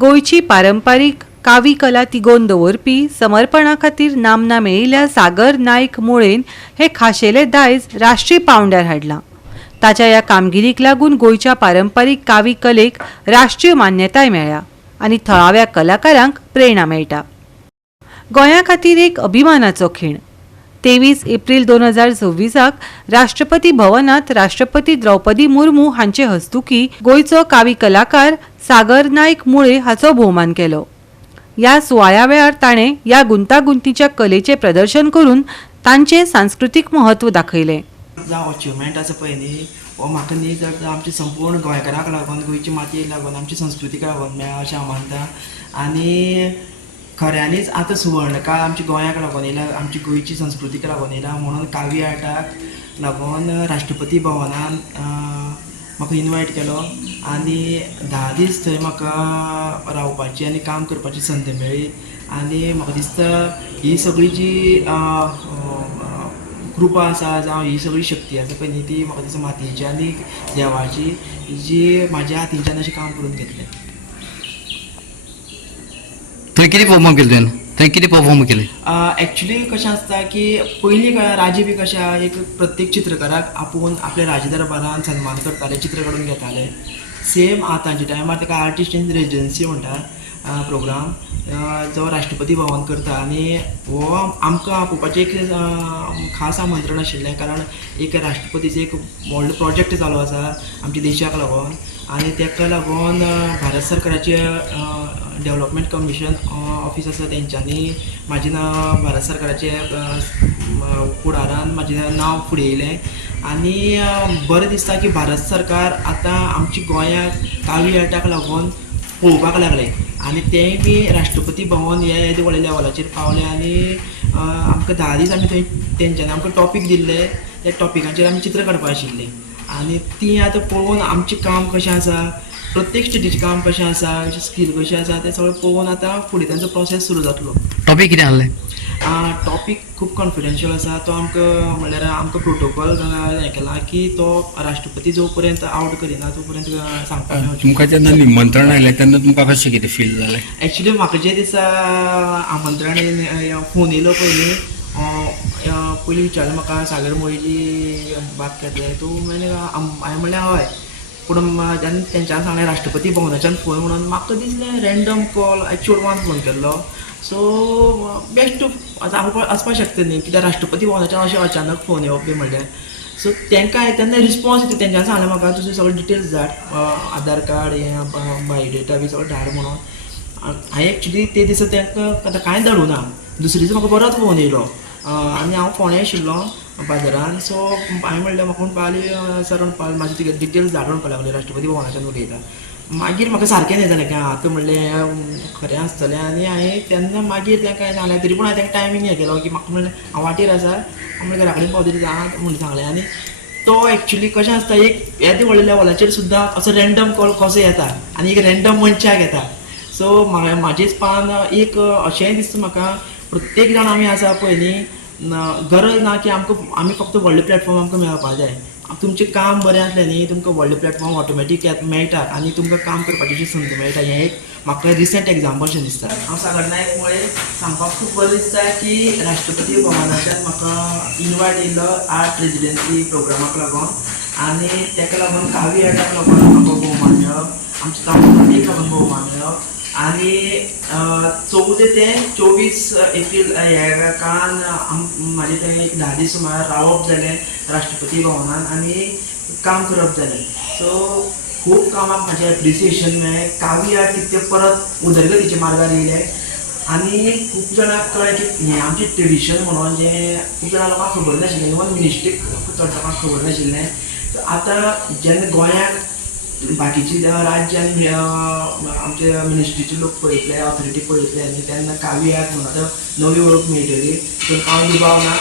गोयची पारंपारीक कावी कला तिगोवन दवरपी समर्पणा खातीर नामना मेळिल्ल्या सागर नायक मुळेन हे खाशेले दायज राष्ट्रीय पांवड्यार हाडलां. ताच्या ह्या कामगिरीक लागून गोयच्या पारंपारीक कावी कलेक राष्ट्रीय मान्यताय मेळ्ळ्या आनी थळाव्या कलाकारांक प्रेरणा मेळटा. गोंया खातीर एक अभिमानाचो खीण. 23 एप्रिल 2026 राष्ट्रपती भवनात राष्ट्रपती द्रौपदी मुर्मू हांचे हस्तुकी गोयचो कावी कलाकार सागर नायक मुळे हाचो भोवमान केलो. ह्या सुवाळ्या वेळार ताणें ह्या गुंतागुंतीच्या कलेचें प्रदर्शन करून तांचें सांस्कृतीक महत्व दाखयलें. जावं अचिवमेंट आसा पळय न्ही हो म्हाका न्ही जर आमच्या संपूर्ण गोंयकारांक लागून गोंयची मातयेक लागून आमची संस्कृतीक लागून मेळ्ळा अशें हांव मानतां. आनी खऱ्यांनीच आतां सुवर्णकाळ आमच्या गोंयाक लागून येयला, आमची गोंयची संस्कृतीक लागून येयला. म्हणून कावी आर्टाक लागून राष्ट्रपती भवनान म्हाका इनवायट केलो आनी 10 दीस थंय म्हाका रावपाची आनी काम करपाची संद मेळ्ळी. आनी म्हाका दिसता ही सगळी जी कृपा आसा जावं ही सगळी शक्ती आसा पळय न्ही ती म्हाका दिसता मातयेची आनी देवाची जी म्हाज्या हातींच्यान अशें काम करून घेतलें. थंय कितें परफॉर्म केलें थंय कितें परफॉर्म केलें? एक्चुली कशें आसता की पयलीं काळार राजे बी कशें आहा एक प्रत्येक चित्रकाराक आपूण आपल्या राज दरबारान सन्मान करताले, चित्र काडून घेताले. सेम आतांच्या टायमार ताका आर्टिस्ट इन रेजिडेंसी म्हणटा प्रोग्राम जो राष्ट्रपती भवन करता. आनी हो आमकां आपोवपाचें एक खास आमंत्रण आशिल्लें कारण एक राष्ट्रपतीचो एक व्हडलो प्रोजेक्ट चालू आसा आमच्या देशाक लागून. आनी ताका लागून भारत सरकाराचे डेव्हलपमेंट कमिशन ऑफिस आसा तेंच्यांनी म्हाजें नांव भारत सरकाराचे फुडारान म्हाजें नांव फुडें येयलें. आनी बरें दिसता की भारत सरकार आतां आमच्या गोंयाक कावी आर्टाक लागून पळोवपाक लागले आनी तेंय बी राष्ट्रपती भवन हे येदे व्हडल्या लेवलाचेर पावलें. आनी आमकां 10 दीस आमी थंय तेंच्यांनी आमकां टॉपीक दिल्ले, त्या टॉपिकाचेर आमी चित्र काडपा आशिल्लीं. आनी ती आतां पळोवन आमचें काम कशें आसा, प्रत्येक स्टेटीचें काम कशें आसा, स्कील कशी आसा तें सगळें पळोवन आतां फुडें तांचो प्रोसेस सुरू जातलो. टॉपीक कितें आहलें? टॉपीक खूब कॉन्फिडेन्शियल आसा. तो आमकां म्हणल्यार आमकां प्रोटोकॉल हें केला की तो राष्ट्रपती जो पर्यंत आवट करिना तो पर्यंत सांगपाक. तुमकां जेन्ना निमंत्रण आयलें तेन्ना तुमकां कशें कितें फील जालें? एक्चुली म्हाका जे दिसा आमंत्रण फोन येयलो पयलीं पयलीं विचारलें म्हाका सागर मोळीची बात केले तूं हांवें म्हणलें हय. पूण जेन्ना तेंच्यांनी सांगलें राष्ट्रपती भवनाच्यान फोन म्हणून म्हाका दिसलें रँडम कॉल चेडवान फोन केल्लो. सो बेश्ट आतां आसपाक शकता न्ही कित्याक राष्ट्रपती भवनाच्यान अशें अचानक फोन येवप बी म्हणलें. सो तांकां तेन्ना रिस्पॉन्स येता तेंच्यांनी सांगलें म्हाका तुजें सगळें डिटेल्स धाड, आधार कार्ड हें बायोडेटा बी सगळें धाड म्हणून. हांवें एक्चुली ते दिसा तांकां आतां कांय धाडूं ना. दुसरे दीस म्हाका परत फोन येयलो आनी हांव फोंड्या आशिल्लो बाजारान. सो हांवें म्हणलें म्हाका पाली सर म्हाजे तुगे डिटेल्स धाड म्हणपाक लागले राष्ट्रपती भवनाच्यान उलयता. मागीर म्हाका सारकें न्ही जालें की आतां म्हणलें खरें आसतलें. आनी हांवें तेन्ना मागीर तांकां सांगलें तरी पूण हांवें तांकां टायमींग हें केलो की म्हाका म्हणलें हांव वाटेर आसा हांव म्हणलें घरा कडेन पावतली म्हणून सांगलें. आनी तो एक्चुली कशें आसता एक येदे व्हडल्या लेवलाचेर सुद्दां असो रँडम कॉल कसो येता आनी एक रँडम मनशाक येता. सो म्हाजेच पान एक अशेंय दिसता म्हाका प्रत्येक जाण आमी आसा पळय न्ही गरज ना की आमी फक्त व्हडले प्लॅटफॉर्म आमकां मेळपा जाय. तुमचें काम बरें आसलें न्ही तुमकां व्हडले प्लॅटफॉर्म ऑटोमॅटीक मेळटा आनी तुमकां काम करपाची संद मेळटा. हें एक म्हाका रिसंट एग्जाम्पल अशें दिसता. हांव सागर नायक मुळे सांगपाक खूब बरें दिसता की राष्ट्रपती भवनाच्यान म्हाका इनवायट येयल्लो आर्ट रेजिडेंसी प्रोग्रामाक लागून. आनी ताका लागून कावी आर्टाक लागून म्हाका भोवमान मेळ्ळो, आमच्या तालुक्याक लागून भोवमान मेळ्ळो. आनी 14 ते 24 एप्रील ह्या काळान म्हाजें थंय एक 10 दीस सुमार रावप जालें राष्ट्रपती भवनान आनी काम करप जालें. सो खूब कामाक म्हाजें एप्रिसिएशन मेळ्ळें. कावी आर्ट कितें परत उदरगतीच्या मार्गार येयलें आनी खूब जाणांक कळ्ळें की हें आमचें ट्रेडिशन म्हणून जें खूब जाणां लोकांक खबर नाशिल्लें, इवन मिनिस्ट्रीक चड लोकांक खबर नाशिल्लें. आतां जेन्ना गोंयाक बाकीची राज्यान आमच्या मिनिस्ट्रीचे लोक पळयतले, ऑथॉरिटी पळयतले आनी तेन्ना कावी आर्ट म्हणून आतां नवी वळख मेळटली. हांव दुबाव ना.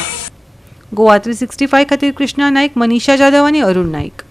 गोवा 365 खातीर कृष्णा नायक, मनीषा जाधव आनी अरुण नायक.